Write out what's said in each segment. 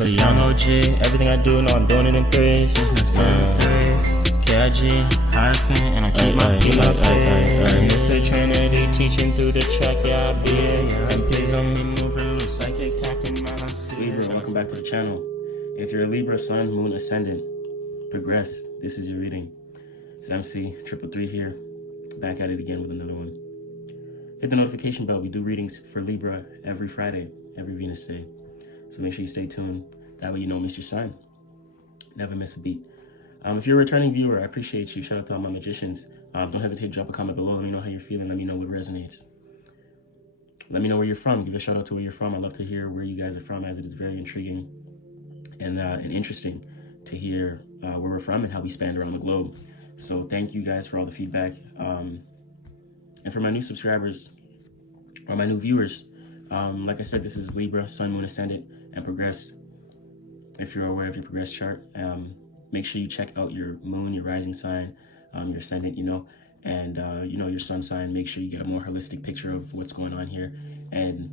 For the young OG, everything I do, know I'm doing it in threes. KIG, hyphen, and I keep my faith. It's a Trinity teaching through the track, yeah, I be it. And pigs on me moving loose, psychic tacting, man, I see. Libra, welcome back to the channel. If you're a Libra, Sun, Moon, Ascendant, progress, this is your reading. It's MC 333 here, back at it again with another one. Hit the notification bell. We do readings for Libra every Friday, every Venus day. So make sure you stay tuned. That way you don't miss your sign. Never miss a beat. If you're a returning viewer, I appreciate you. Shout out to all my magicians. Don't hesitate to drop a comment below. Let me know how you're feeling. Let me know what resonates. Let me know where you're from. Give a shout out to where you're from. I love to hear where you guys are from, as it is very intriguing and interesting to hear where we're from and how we span around the globe. So thank you guys for all the feedback. And for my new subscribers or my new viewers, like I said, this is Libra, Sun, Moon, Ascendant, and Progress. If you're aware of your Progress chart, make sure you check out your Moon, your rising sign, your Ascendant, and your Sun sign. Make sure you get a more holistic picture of what's going on here, and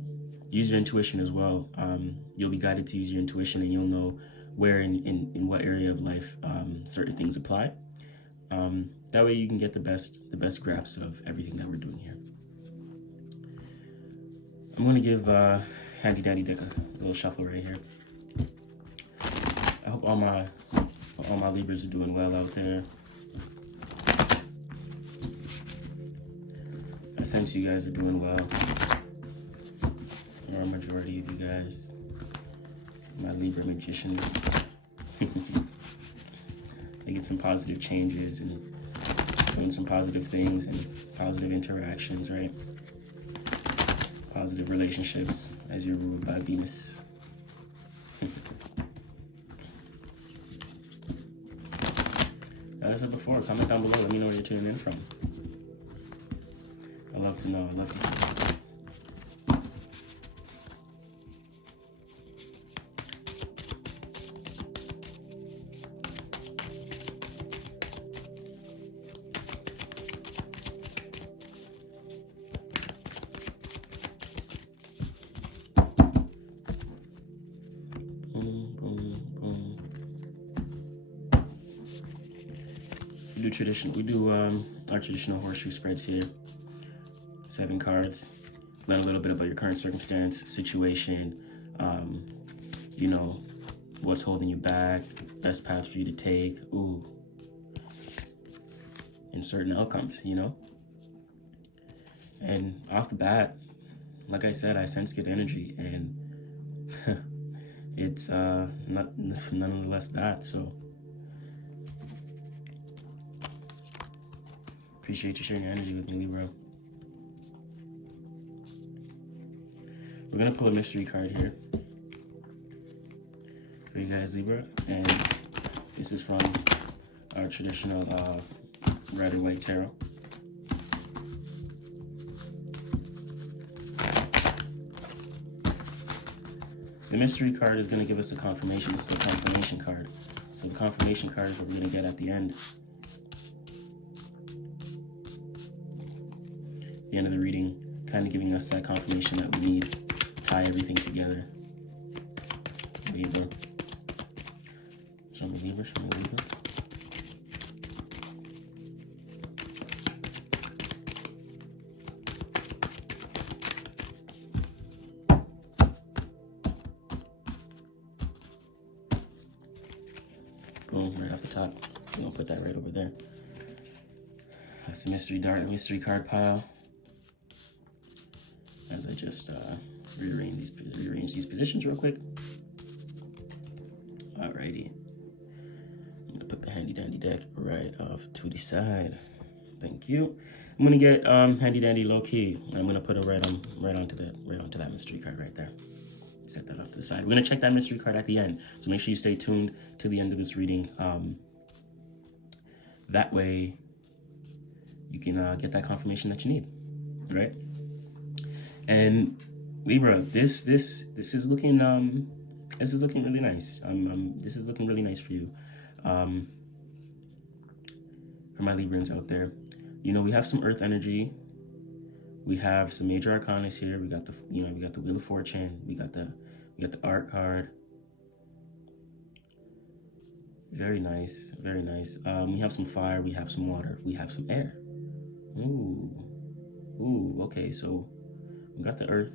use your intuition as well. You'll be guided to use your intuition, and you'll know where in what area of life certain things apply. That way you can get the best grasp of everything that we're doing here. I'm going to give Handy Dandy Dick a little shuffle right here. I hope all my Libras are doing well out there. I sense you guys are doing well. Or a majority of you guys, my Libra magicians, making some positive changes and doing some positive things and positive interactions, right? Positive relationships as you're ruled by Venus. As I said before, comment down below. Let me know where you're tuning in from. I love to know. I love to hear. We do our traditional horseshoe spreads here. 7 cards. Learn a little bit about your current circumstance, situation, what's holding you back, best path for you to take, and certain outcomes, And off the bat, like I said, I sense good energy, and it's nonetheless that, so appreciate you sharing your energy with me, Libra. We're gonna pull a mystery card here for you guys, Libra, and this is from our traditional Rider-Waite tarot. The mystery card is gonna give us a confirmation. It's the confirmation card. So the confirmation card is what we're gonna get at the end. The end of the reading, kind of giving us that confirmation that we need to tie everything together. Libra. Show me Libra, show me Libra. Boom, right off the top. I'm gonna put that right over there. That's the mystery card pile. As I just rearrange these positions real quick. Alrighty. I'm gonna put the handy dandy deck right off to the side. Thank you. I'm gonna get handy dandy low key. I'm gonna put it right onto that mystery card right there. Set that off to the side. We're gonna check that mystery card at the end. So make sure you stay tuned to the end of this reading. That way you can get that confirmation that you need, right? And Libra, this is looking really nice. This is looking really nice for you. For my Librans out there, we have some Earth energy. We have some major arcanas here. We got the Wheel of Fortune. We got the Art card. Very nice, very nice. We have some fire, we have some water, we have some air. Ooh, ooh. Okay, so we got the earth,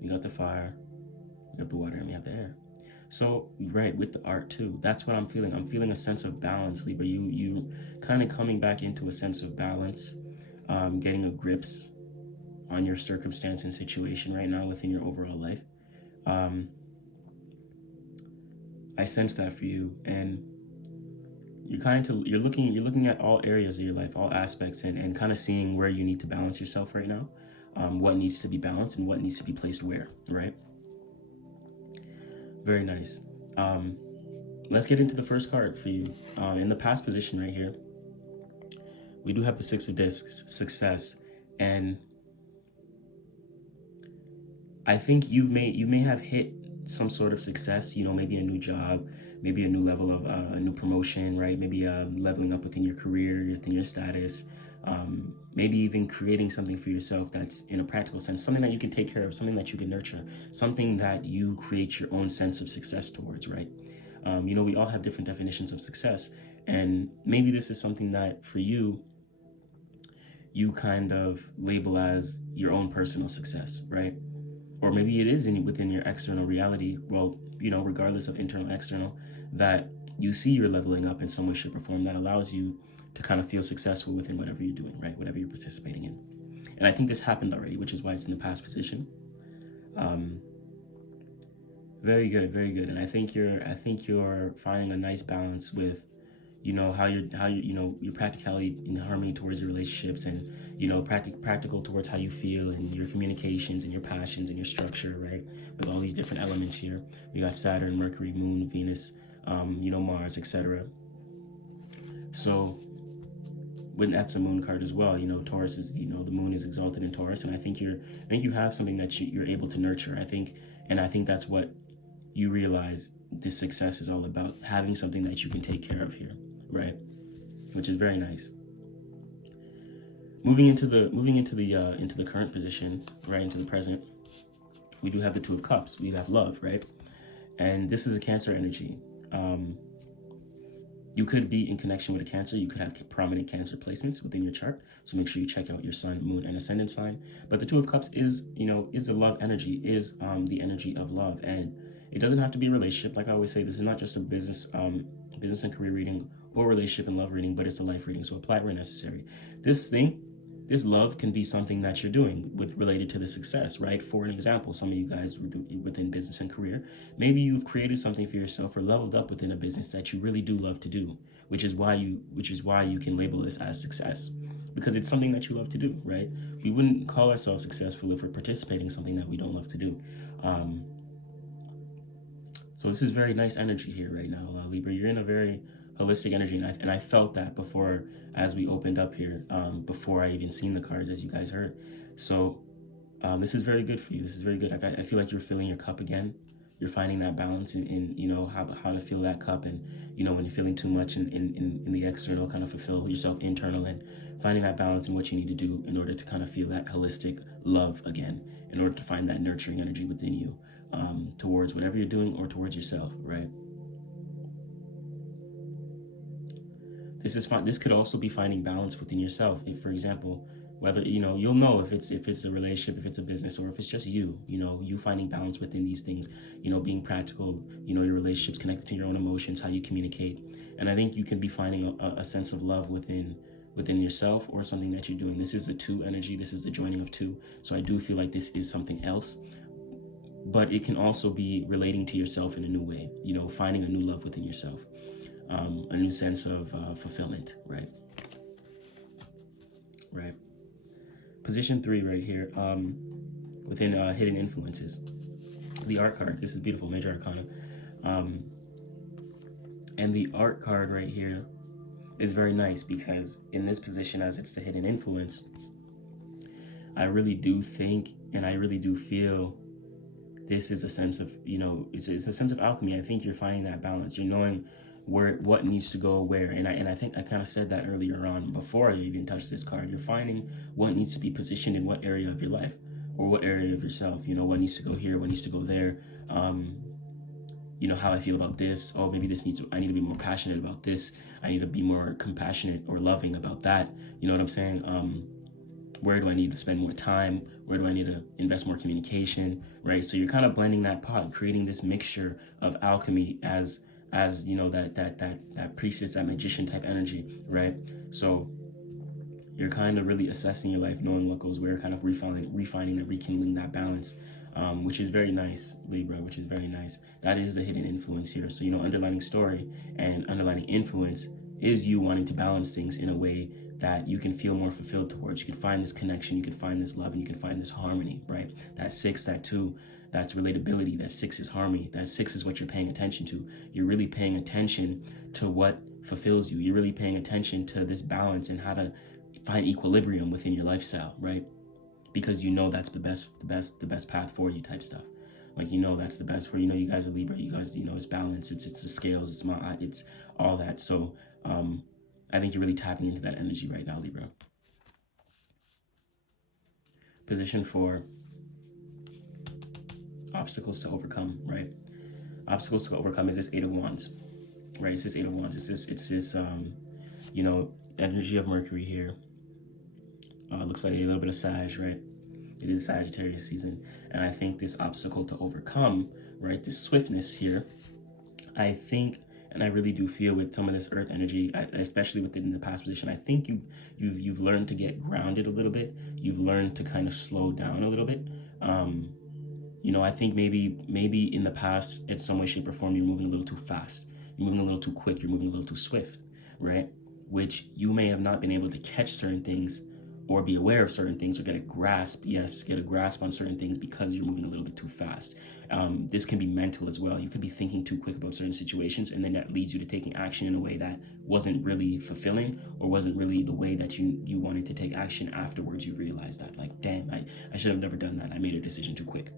we got the fire, we have the water, and we have the air. So right, with the art too, that's what I'm feeling. I'm feeling a sense of balance, Libra. You kind of coming back into a sense of balance, getting a grips on your circumstance and situation right now within your overall life. I sense that for you, and you're looking at all areas of your life, all aspects, and kind of seeing where you need to balance yourself right now, what needs to be balanced and what needs to be placed where, right? Very nice. Let's get into the first card for you. In the past position right here, we do have the Six of Discs, success, and I think you may have hit some sort of success, maybe a new job, maybe a new level of a new promotion, right? Maybe leveling up within your career, within your status, maybe even creating something for yourself that's in a practical sense, something that you can take care of, something that you can nurture, something that you create your own sense of success towards, right? We all have different definitions of success, and maybe this is something that for you kind of label as your own personal success, right? Or maybe it is within your external reality, well, regardless of internal, external, that you see you're leveling up in some way, shape, or form that allows you to kind of feel successful within whatever you're doing, right? Whatever you're participating in. And I think this happened already, which is why it's in the past position. Very good, very good. And I think you're finding a nice balance with how your practicality in harmony towards your relationships, and practical towards how you feel and your communications and your passions and your structure, right? With all these different elements here, we got Saturn, Mercury, Moon, Venus, Mars, etc. So when that's a moon card as well, Taurus is, the moon is exalted in Taurus, and I think you have something that you're able to nurture. I think that's what you realize this success is all about, having something that you can take care of here, right? Which is very nice. Moving into the current position, right, into the present, we do have the Two of Cups. We have love, right? And this is a Cancer energy. You could be in connection with a Cancer. You could have prominent Cancer placements within your chart. So make sure you check out your sun, moon, and ascendant sign. But the Two of Cups is the love energy, is the energy of love. And it doesn't have to be a relationship. Like I always say, this is not just a business and career reading or relationship and love reading, but it's a life reading. So apply it where necessary. This love can be something that you're doing related to the success, right? For an example, some of you guys within business and career, maybe you've created something for yourself or leveled up within a business that you really do love to do, which is why you can label this as success, because it's something that you love to do, right? We wouldn't call ourselves successful if we're participating in something that we don't love to do. So this is very nice energy here right now, Libra. You're in a very holistic energy, and I felt that before as we opened up here, before I even seen the cards, as you guys heard. So this is very good for you. This is very good. I feel like you're filling your cup again. You're finding that balance in how to fill that cup, and when you're feeling too much in the external, kind of fulfill yourself internal, and finding that balance in what you need to do in order to kind of feel that holistic love again, in order to find that nurturing energy within you, towards whatever you're doing or towards yourself, right? This could also be finding balance within yourself. If, for example, whether you'll know if it's a relationship, if it's a business, or if it's just you finding balance within these things, being practical, your relationships connected to your own emotions, how you communicate. And I think you can be finding a sense of love within yourself or something that you're doing. This is the two energy. This is the joining of two. So I do feel like this is something else, but it can also be relating to yourself in a new way, finding a new love within yourself, a new sense of fulfillment, right? Right. Position 3 right here, within hidden influences. The art card. This is beautiful, major arcana. And the art card right here is very nice because in this position, as it's the hidden influence, I really do think and I really do feel this is a sense of, it's a sense of alchemy. I think you're finding that balance. You're knowing what needs to go where. And I think I kind of said that earlier on before I even touched this card. You're finding what needs to be positioned in what area of your life or what area of yourself. What needs to go here, what needs to go there. you know, how I feel about this. Oh, maybe I need to be more passionate about this. I need to be more compassionate or loving about that. You know what I'm saying? Where do I need to spend more time? Where do I need to invest more communication? Right. So you're kind of blending that pot, creating this mixture of alchemy as you know, that priestess, that magician type energy, right? So you're kind of really assessing your life, knowing what goes where, kind of refining and rekindling that balance, which is very nice, Libra, which is very nice. That is the hidden influence here. So, you know, underlining story and underlining influence is you wanting to balance things in a way that you can feel more fulfilled towards. You can find this connection, you can find this love, and you can find this harmony, right? That 6, that 2, that's relatability. That 6 is harmony. That 6 is what you're paying attention to. You're really paying attention to what fulfills you. You're really paying attention to this balance and how to find equilibrium within your lifestyle, right? Because you know that's the best path for you type stuff. Like, you know, that's the best for you. Know, you guys are Libra. You guys, you know, it's balance. It's the scales. It's all that. So I think you're really tapping into that energy right now, Libra. Position 4, obstacles to overcome, right? Obstacles to overcome is this 8 of Wands, right? It's this 8 of Wands. It's this you know, energy of Mercury here. Looks like a little bit of Sag, right? It is Sagittarius season. And I think this obstacle to overcome, right, this swiftness here, I think, and I really do feel with some of this earth energy, especially within the past position, I think you've learned to get grounded a little bit. You've learned to kind of slow down a little bit. You know, I think maybe in the past, in some way, shape, or form, you're moving a little too fast. You're moving a little too quick. You're moving a little too swift, right? Which you may have not been able to catch certain things or be aware of certain things or get a grasp on certain things because you're moving a little bit too fast. This can be mental as well. You could be thinking too quick about certain situations, and then that leads you to taking action in a way that wasn't really fulfilling or wasn't really the way that you wanted to take action. Afterwards, you realize that, like, damn, I should have never done that. I made a decision too quick,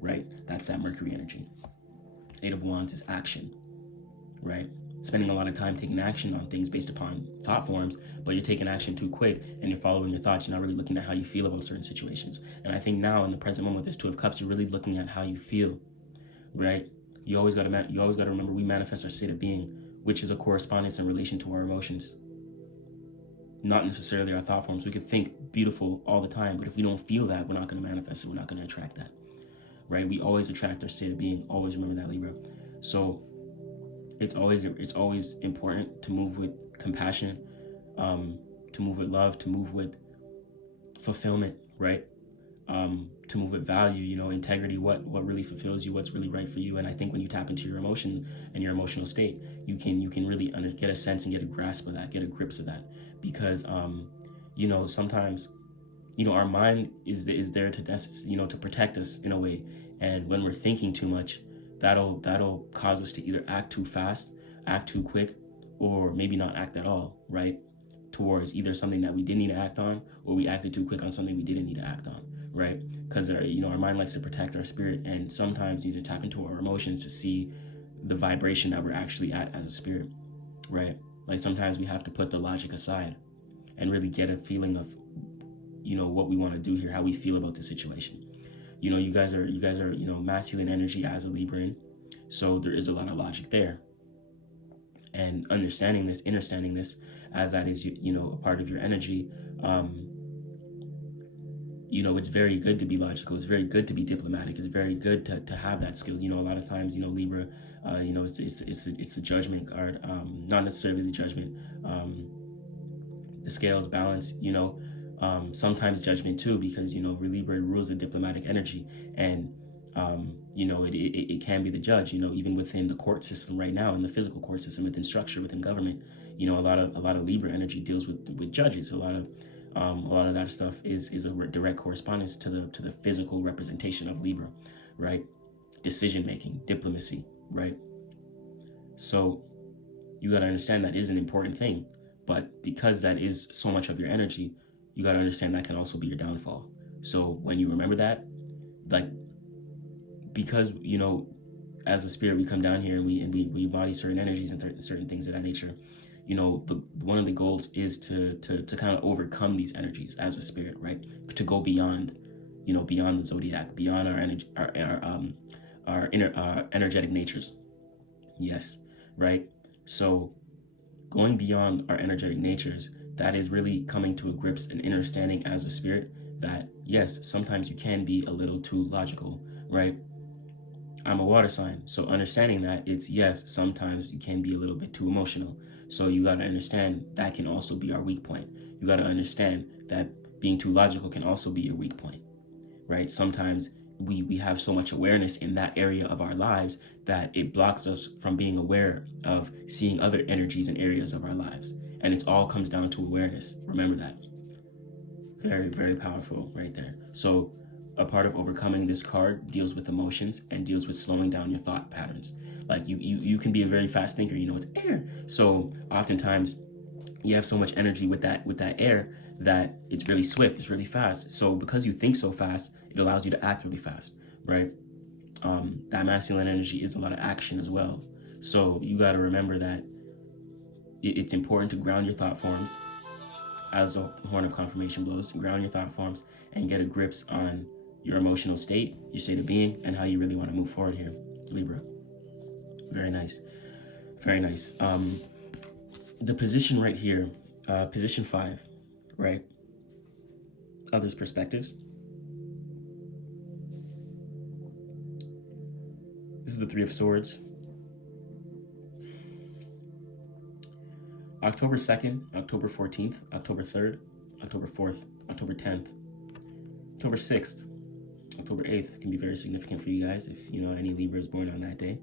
right? That's that Mercury energy. 8 of Wands is action, right? Spending a lot of time taking action on things based upon thought forms, but you're taking action too quick and you're following your thoughts. You're not really looking at how you feel about certain situations. And I think now in the present moment with this 2 of Cups, you're really looking at how you feel, right? You always got to remember we manifest our state of being, which is a correspondence in relation to our emotions, not necessarily our thought forms. We could think beautiful all the time, but if we don't feel that, we're not going to manifest it. We're not going to attract that, right? We always attract our state of being. Always remember that, Libra. So it's always important to move with compassion, to move with love, to move with fulfillment, right? To move with value, you know, integrity, what really fulfills you, what's really right for you. And I think when you tap into your emotion and your emotional state, you can really get a sense and get a grasp of that, get a grip of that. Because, you know, sometimes, you know, our mind is there to, you know, to protect us in a way. And when we're thinking too much, that'll cause us to either act too fast, act too quick, or maybe not act at all, right? Towards either something that we didn't need to act on, or we acted too quick on something we didn't need to act on, right? Because our mind likes to protect our spirit, and sometimes you need to tap into our emotions to see the vibration that we're actually at as a spirit, right? Like sometimes we have to put the logic aside and really get a feeling of, you know, what we want to do here, how we feel about the situation. You know, you guys are, you know, masculine energy as a Libran. So there is a lot of logic there. And understanding this, as that is, you know, a part of your energy, you know, it's very good to be logical. It's very good to be diplomatic. It's very good to have that skill. You know, a lot of times, you know, Libra, you know, it's a judgment card, not necessarily the judgment, the scales balance, you know, sometimes judgment too, because, you know, Libra rules a diplomatic energy, and you know, it can be the judge, you know, even within the court system right now, in the physical court system, within structure, within government, you know, a lot of Libra energy deals with judges. A lot of that stuff is a direct correspondence to the physical representation of Libra, right? Decision making, diplomacy, right? So you got to understand that is an important thing, but because that is so much of your energy, you got to understand that can also be your downfall. So when you remember that, like, because, you know, as a spirit, we come down here and we embody certain energies and certain things of that nature. You know, one of the goals is to kind of overcome these energies as a spirit, right? To go beyond, you know, beyond the zodiac, beyond our energy, our energetic natures, Yes, right? So going beyond our energetic natures, that is really coming to a grips and understanding as a spirit that, yes, sometimes you can be a little too logical, right? I'm a water sign, so understanding that it's, yes, sometimes you can be a little bit too emotional. So you got to understand that can also be our weak point. You got to understand that being too logical can also be your weak point, right? Sometimes we have so much awareness in that area of our lives that it blocks us from being aware of seeing other energies and areas of our lives. And it all comes down to awareness. Remember that. Very, very powerful right there. So a part of overcoming this card deals with emotions and deals with slowing down your thought patterns. Like you can be a very fast thinker, it's air. So oftentimes you have so much energy with that air that it's really swift, it's really fast. So because you think so fast, it allows you to act really fast, right? That masculine energy is a lot of action as well. So you got to remember that it's important to ground your thought forms as a horn of confirmation blows, ground your thought forms and get a grips on your emotional state, your state of being, and how you really want to move forward here, Libra. Very nice. Very nice. The position right here, position 5, right? Others' perspectives. This is the 3 of Swords. October 2nd, October 14th, October 3rd, October 4th, October 10th, October 6th, October 8th can be very significant for you guys if any Libra is born on that day.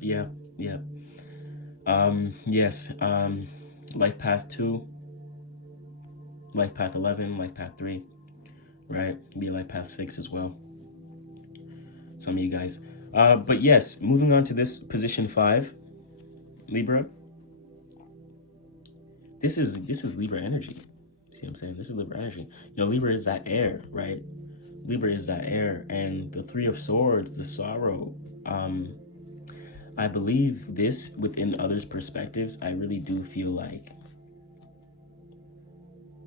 Yeah. Yes. Life path 2, life path 11, life path 3, right? Be life path 6 as well. Some of you guys. But yes, moving on to this position 5, Libra. This is Libra energy. See what I'm saying? This is Libra energy. Libra is that air, right? Libra is that air, and the 3 of Swords, the sorrow. I believe this within others' perspectives. I really do feel like.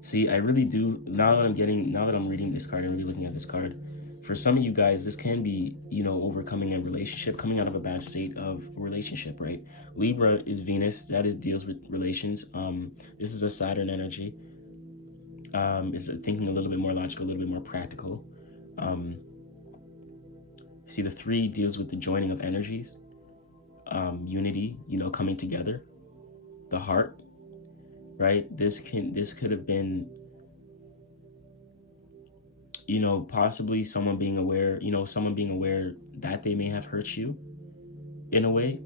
See, I really do. Now that I'm reading this card and really looking at this card, for some of you guys, this can be, overcoming a relationship, coming out of a bad state of a relationship, right? Libra is Venus. That deals with relations. This is a Saturn energy. Is thinking a little bit more logical, a little bit more practical. See, the 3 deals with the joining of energies, unity, coming together, the heart, right? This could have been, possibly someone being aware that they may have hurt you in a way,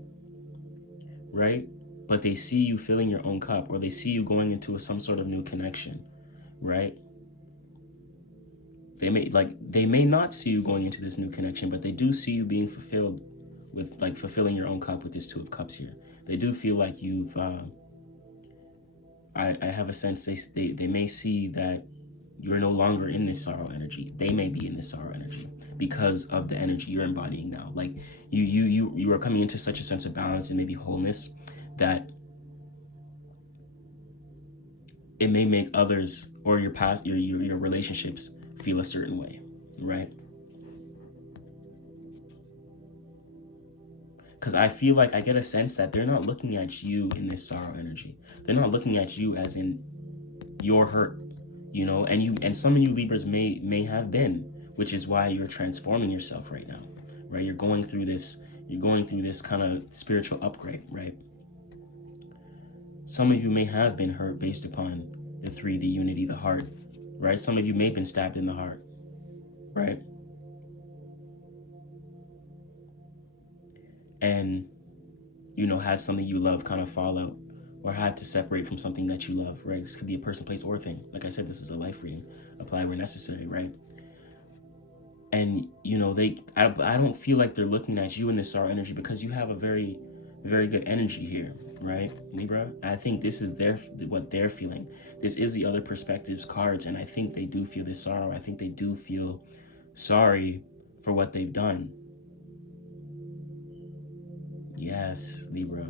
right? But they see you filling your own cup, or they see you going into some sort of new connection, right? They may not see you going into this new connection, but they do see you being fulfilled with, fulfilling your own cup with this 2 of Cups here. They do feel like you've, I have a sense they may see that you're no longer in this sorrow energy. They may be in this sorrow energy because of the energy you're embodying now. Like you are coming into such a sense of balance and maybe wholeness that it may make others or your past, your relationships feel a certain way, right? Because I feel like I get a sense that they're not looking at you in this sorrow energy. They're not looking at you as in your hurt, and some of you Libras may have been, which is why you're transforming yourself right now, right? You're going through this kind of spiritual upgrade, right? Some of you may have been hurt based upon the 3, the unity, the heart, right? Some of you may have been stabbed in the heart, right? And, had something you love kind of fall out, or had to separate from something that you love, right? This could be a person, place, or thing. Like I said, this is a life reading. Apply where necessary, right? And, I don't feel like they're looking at you in this sorrow energy because you have a very, very good energy here, right, Libra? I think this is what they're feeling. This is the other perspectives cards, and I think they do feel this sorrow. I think they do feel sorry for what they've done. Yes, Libra.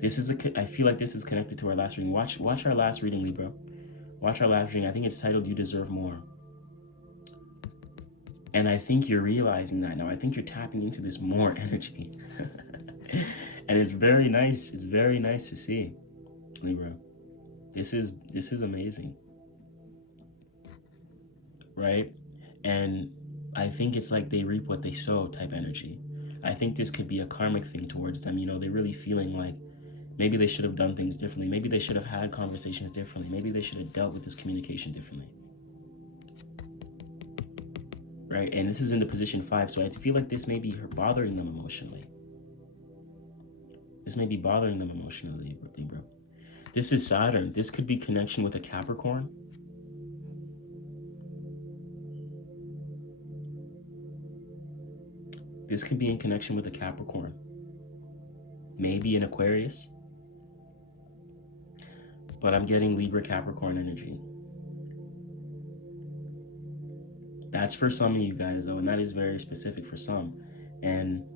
I feel like this is connected to our last reading. Watch our last reading, Libra. Watch our live stream. I think it's titled You Deserve More. And I think you're realizing that now. I think you're tapping into this more energy. And it's very nice. It's very nice to see, Libra. This is amazing. Right? And I think it's like they reap what they sow type energy. I think this could be a karmic thing towards them. You know, they're really feeling like maybe they should have done things differently. Maybe they should have had conversations differently. Maybe they should have dealt with this communication differently. Right? And this is in the position 5. So I feel like this may be bothering them emotionally. This may be bothering them emotionally, Libra. This is Saturn. This could be connection with a Capricorn. This could be in connection with a Capricorn. Maybe an Aquarius. But I'm getting Libra Capricorn energy. That's for some of you guys, though, and that is very specific for some. And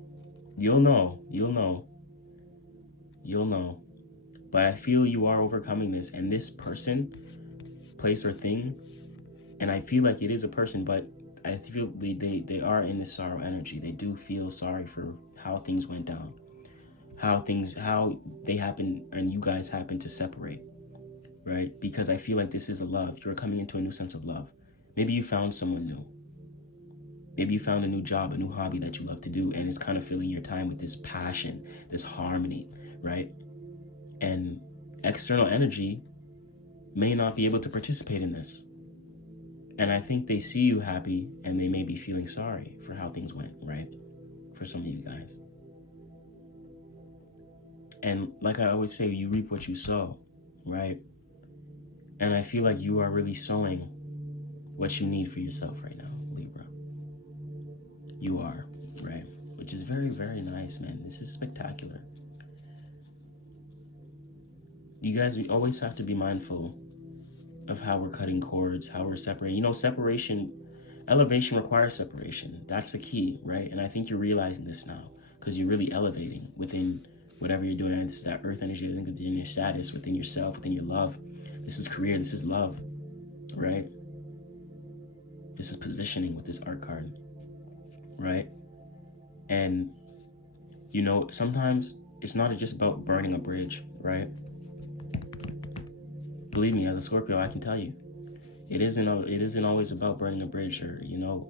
you'll know. But I feel you are overcoming this, and this person, place, or thing, and I feel like it is a person, but I feel they are in this sorrow energy. They do feel sorry for how things went down, how they happen, and you guys happen to separate, right? Because I feel like this is a love. You're coming into a new sense of love. Maybe you found someone new. Maybe you found a new job, a new hobby that you love to do, and it's kind of filling your time with this passion, this harmony, right? And external energy may not be able to participate in this. And I think they see you happy, and they may be feeling sorry for how things went, right? For some of you guys. And like I always say, you reap what you sow, right? And I feel like you are really sowing what you need for yourself right now, Libra. You are, right? Which is very, very nice, man. This is spectacular. You guys, we always have to be mindful of how we're cutting cords, how we're separating. You know, elevation requires separation. That's the key, right? And I think you're realizing this now because you're really elevating within whatever you're doing. And this is that earth energy, I think, within your status, within yourself, within your love. This is career, this is love, right? This is positioning with this art card, right? And, you know, sometimes it's not just about burning a bridge, right? Believe me, as a Scorpio, I can tell you, it isn't always about burning a bridge or, you know,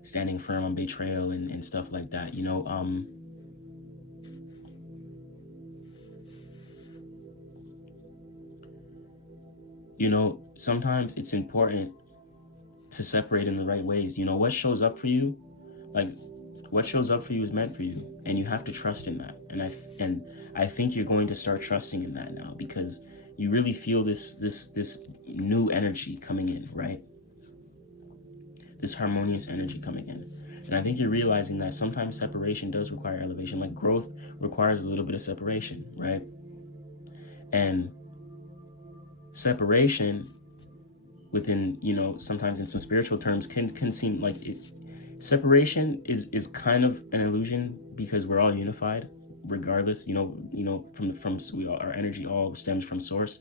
standing firm on betrayal and stuff like that. You know, sometimes it's important to separate in the right ways. You know, what shows up for you, is meant for you, and you have to trust in that. And I think you're going to start trusting in that now because you really feel this new energy coming in, right? This harmonious energy coming in. And I think you're realizing that sometimes separation does require elevation. Like growth requires a little bit of separation, right? And separation within, you know, sometimes in some spiritual terms can seem like it. Separation is kind of an illusion because we're all unified, regardless. You know, from our energy all stems from source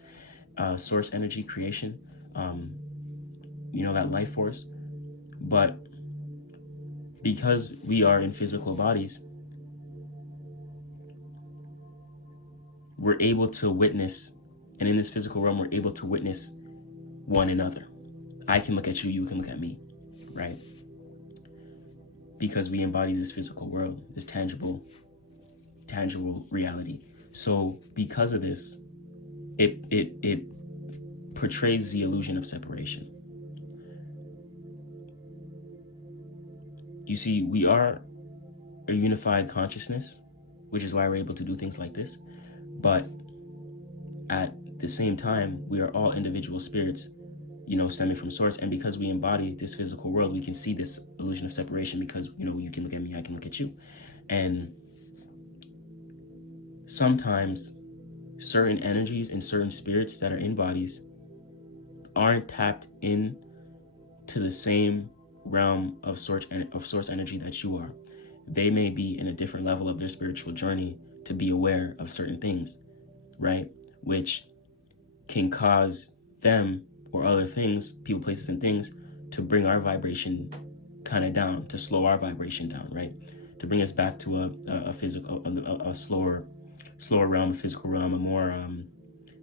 energy creation. You know, that life force. But because we are in physical bodies, we're able to witness, and in this physical realm, we're able to witness one another. I can look at you, you can look at me, right? Because we embody this physical world, this tangible reality. So because of this, it portrays the illusion of separation. You see, we are a unified consciousness, which is why we're able to do things like this. But at the same time, we are all individual spirits, you know, stemming from source. And because we embody this physical world, we can see this illusion of separation because, you know, you can look at me, I can look at you. And sometimes certain energies and certain spirits that are in bodies aren't tapped in to the same realm of source energy that you are. They may be in a different level of their spiritual journey to be aware of certain things, right? Which can cause them or other things, people, places, and things, to bring our vibration kind of down, to slow our vibration down, right? To bring us back to a physical, a slower realm, a physical realm, a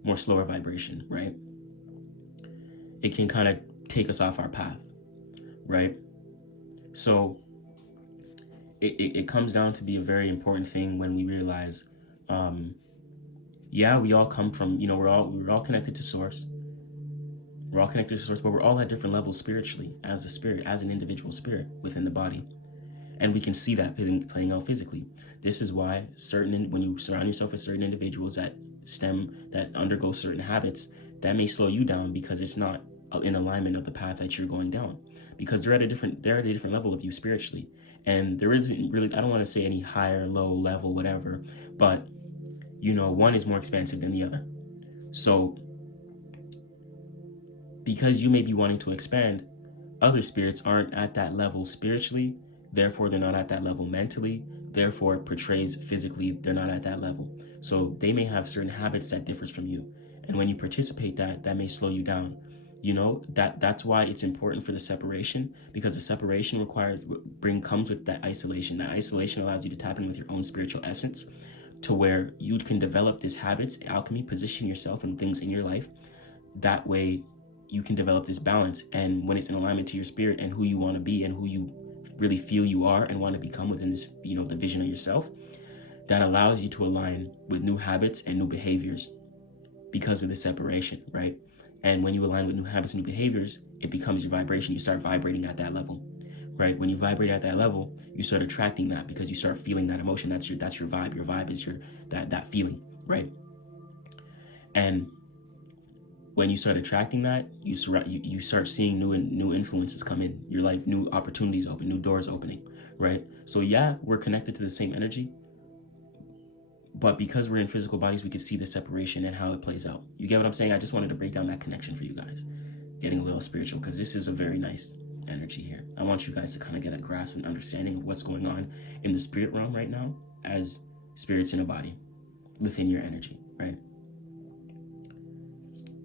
more slower vibration, right? It can kind of take us off our path, right? So it comes down to be a very important thing when we realize, yeah, we all come from, we're all connected to source. We're all connected to source, but we're all at different levels spiritually, as a spirit, as an individual spirit within the body. And we can see that playing out physically. This is why when you surround yourself with certain individuals that undergo certain habits, that may slow you down because it's not in alignment of the path that you're going down. Because they're at a different level of you spiritually. And there isn't really, I don't want to say any higher, low level, whatever, but one is more expansive than the other. So because you may be wanting to expand, other spirits aren't at that level spiritually, therefore they're not at that level mentally, therefore it portrays physically they're not at that level. So they may have certain habits that differs from you. And when you participate that may slow you down. That's why it's important for the separation, because the separation comes with that isolation. That isolation allows you to tap in with your own spiritual essence, to where you can develop these habits, alchemy, position yourself and things in your life. That way you can develop this balance, and when it's in alignment to your spirit and who you want to be and who you really feel you are and want to become within this, the vision of yourself, that allows you to align with new habits and new behaviors because of the separation, right? And when you align with new habits and new behaviors, it becomes your vibration. You start vibrating at that level, right? When you vibrate at that level, you start attracting that because you start feeling that emotion. That's your vibe. Your vibe is that feeling, right? And when you start attracting that, you start seeing new influences come in your life, new opportunities open, new doors opening, right? So yeah, we're connected to the same energy, but because we're in physical bodies, we can see the separation and how it plays out. You get what I'm saying? I just wanted to break down that connection for you guys, getting a little spiritual, because this is a very nice energy here. I want you guys to kind of get a grasp and understanding of what's going on in the spirit realm right now as spirits in a body within your energy, right?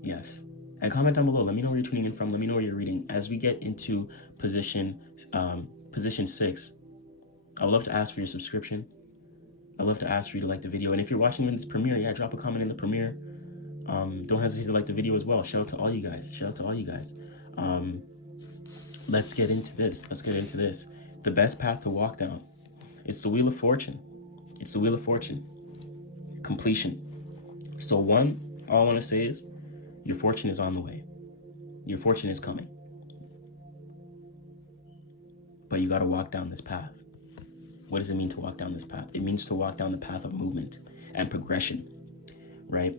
Yes. And comment down below. Let me know where you're tuning in from. Let me know where you're reading. As we get into position 6, I would love to ask for your subscription. I'd love to ask for you to like the video. And if you're watching in this premiere, yeah, drop a comment in the premiere. Don't hesitate to like the video as well. Shout out to all you guys. Let's get into this. The best path to walk down. It's the Wheel of Fortune. Completion. So all I want to say is, your fortune is on the way. Your fortune is coming. But you got to walk down this path. What does it mean to walk down this path? It means to walk down the path of movement and progression, right?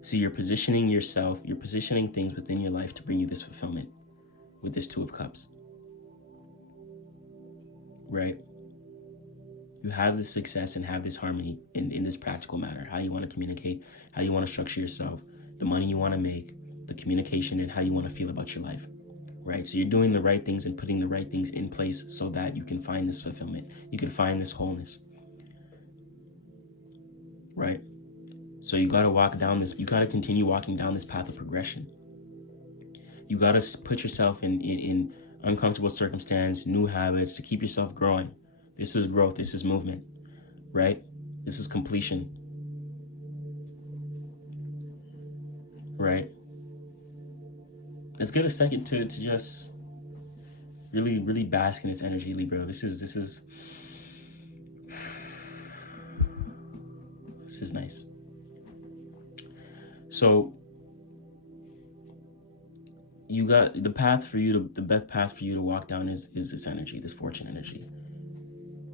So you're positioning yourself, you're positioning things within your life to bring you this fulfillment with this 2 of Cups, right? You have this success and have this harmony in this practical matter, how you want to communicate, how you want to structure yourself, the money you want to make, the communication, and how you want to feel about your life, right? So you're doing the right things and putting the right things in place so that you can find this fulfillment. You can find this wholeness, right? So you got to continue walking down this path of progression. You got to put yourself in uncomfortable circumstance, new habits to keep yourself growing. This is growth. This is movement, right? This is completion, right? Let's get a second to just really, really bask in this energy, Libra. This is nice. So you got the best path for you to walk down is this energy, this fortune energy.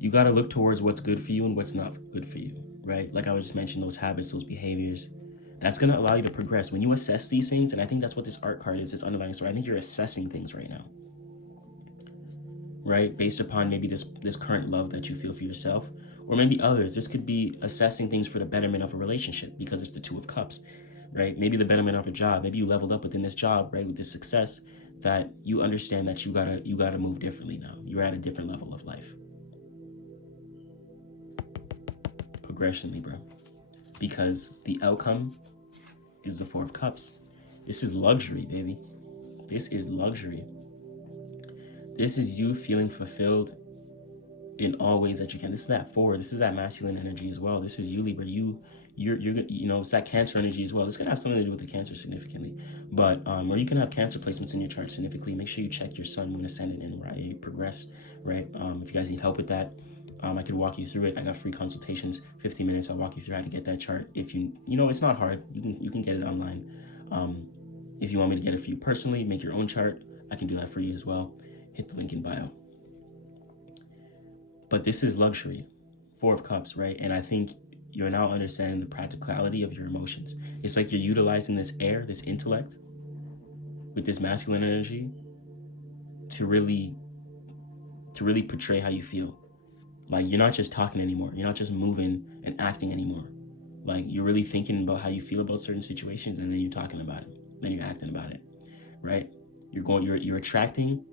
You got to look towards what's good for you and what's not good for you, right? Like I was just mentioning, those habits, those behaviors, that's going to allow you to progress. When you assess these things, and I think that's what this art card is, this underlying story, I think you're assessing things right now, right? Based upon maybe this current love that you feel for yourself, or maybe others. This could be assessing things for the betterment of a relationship because it's the 2 of Cups, right? Maybe the betterment of a job. Maybe you leveled up within this job, right? With this success, that you understand that you gotta move differently now. You're at a different level of life. Progression, Libra, because the outcome is the Four of Cups. This is luxury, baby. This is luxury. This is you feeling fulfilled in all ways that you can. This is that four. This is that masculine energy as well. This is you, Libra. It's that Cancer energy as well. This can have something to do with the Cancer significantly, but or you can have Cancer placements in your chart significantly. Make sure you check your Sun, Moon, Ascendant, and right progress. Right. If you guys need help with that, I could walk you through it. I got free consultations, 15 minutes. I'll walk you through how to get that chart. If it's not hard. You can get it online. If you want me to get it for you personally, make your own chart, I can do that for you as well. Hit the link in bio. But this is luxury, Four of Cups, right? And I think you're now understanding the practicality of your emotions. It's like you're utilizing this air, this intellect, with this masculine energy to really portray how you feel. Like, you're not just talking anymore. You're not just moving and acting anymore. Like, you're really thinking about how you feel about certain situations, and then you're talking about it. Then you're acting about it, right? You're attracting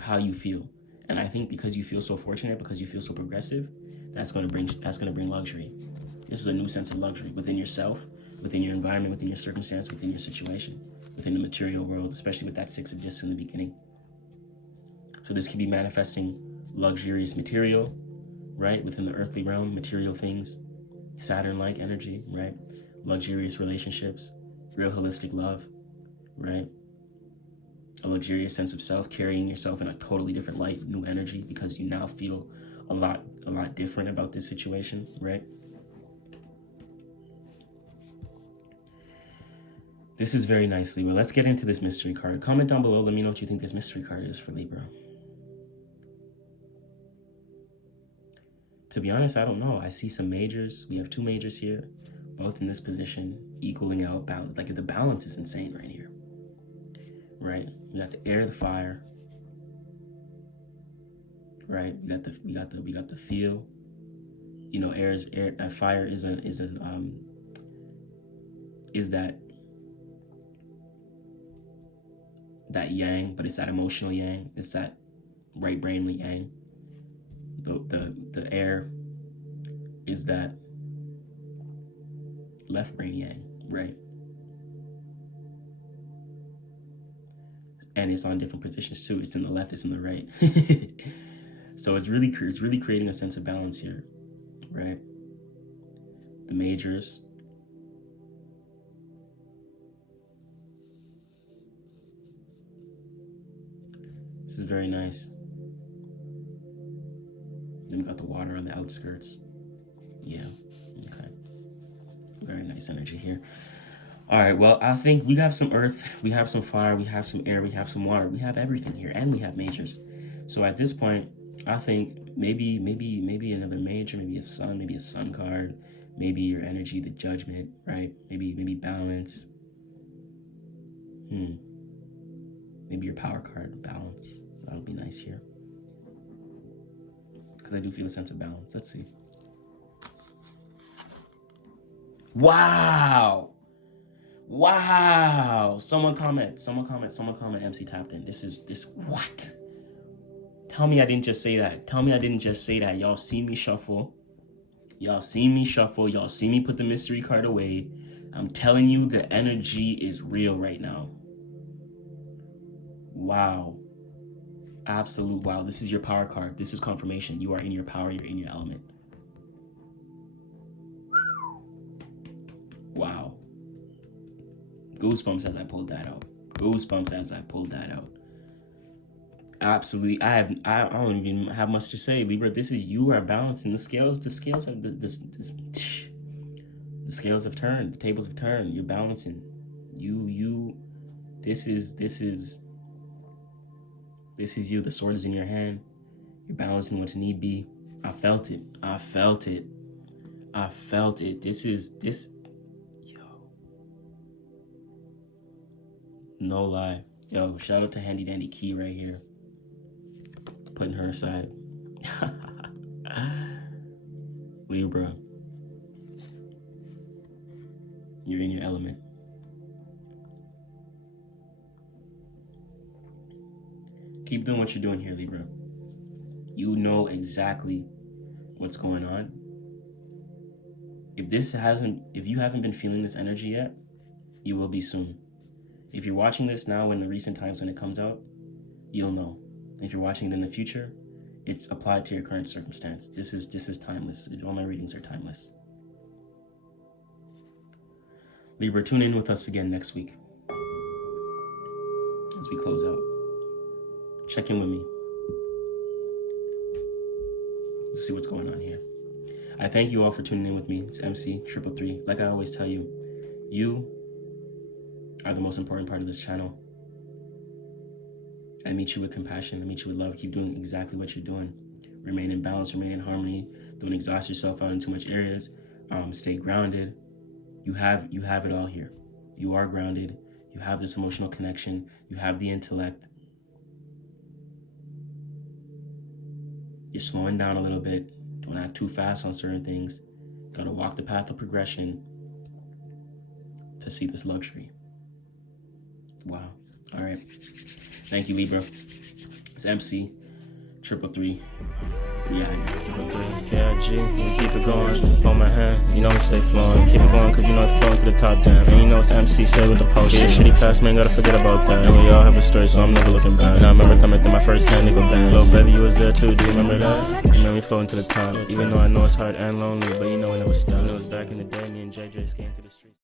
how you feel. And I think because you feel so fortunate, because you feel so progressive, that's going to bring luxury. This is a new sense of luxury within yourself, within your environment, within your circumstance, within your situation, within the material world, especially with that Six of Discs in the beginning. So this could be manifesting luxurious material, right? Within the earthly realm, material things, Saturn-like energy, right? Luxurious relationships, real holistic love, right? A luxurious sense of self, carrying yourself in a totally different light, new energy, because you now feel a lot different about this situation, right? This is very nice, Libra. Let's get into this mystery card. Comment down below. Let me know what you think this mystery card is for Libra. To be honest, I don't know. I see some majors. We have two majors here, both in this position, equaling out balance. Like, the balance is insane right here. Right? We got the air, the fire. Right? We got the feel. You know, fire is that yang, but it's that emotional yang. It's that right brainly yang. The air is that left brain yang, right? And it's on different positions too. It's in the left, it's in the right. So it's really creating a sense of balance here, right? The majors. This is very nice. Then we got the water on the outskirts. Yeah, okay. Very nice energy here. All right, well, I think we have some earth, we have some fire, we have some air, we have some water. We have everything here, and we have majors. So at this point, I think maybe another major, maybe a sun card, maybe your energy, the judgment, right? Maybe balance. Maybe your power card, balance. That'll be nice here. Because I do feel a sense of balance. Let's see. Wow. Someone comment. MC tapped in. This what? Tell me I didn't just say that. Y'all see me shuffle. Y'all see me put the mystery card away. I'm telling you, the energy is real right now. Wow. Absolute wow. This is your power card. This is confirmation. You are in your power. You're in your element. Wow. Goosebumps as I pulled that out. Absolutely. I don't even have much to say, Libra. This is, you are balancing the scales. The scales have the scales have turned. The tables have turned. You're balancing. This is you. The sword is in your hand. You're balancing what's need be. I felt it. This. Yo. No lie. Yo, shout out to Handy Dandy Key right here. Putting her aside. Libra. You're in your element. Keep doing what you're doing here, Libra. You know exactly what's going on. If you haven't been feeling this energy yet, you will be soon. If you're watching this now in the recent times when it comes out, you'll know. If you're watching it in the future, it's applied to your current circumstance. This is timeless. All my readings are timeless. Libra, tune in with us again next week as we close out. Check in with me. Let's see what's going on here. I thank you all for tuning in with me. It's MC333. Like I always tell you, you are the most important part of this channel. I meet you with compassion. I meet you with love. Keep doing exactly what you're doing. Remain in balance. Remain in harmony. Don't exhaust yourself out in too much areas. Stay grounded. You have it all here. You are grounded. You have this emotional connection. You have the intellect. You're slowing down a little bit. Don't act too fast on certain things. Gotta walk the path of progression to see this luxury. Wow. All right. Thank you, Libra. It's MC333. Yeah, G, we keep it going. Hold my hand, you know we stay flowing. Keep it going, cause you know it's flowing to the top down. And you know it's MC, stay with the potion. Yeah, shitty past, man, gotta forget about that. And we all have a story, so I'm never looking back. And I remember thumbing through my first candy go bang. Little baby, you was there too, do you remember that? You made me floating to the top. Even though I know it's hard and lonely, but you know it never stopped. It was back in the day, me and JJ came to the streets.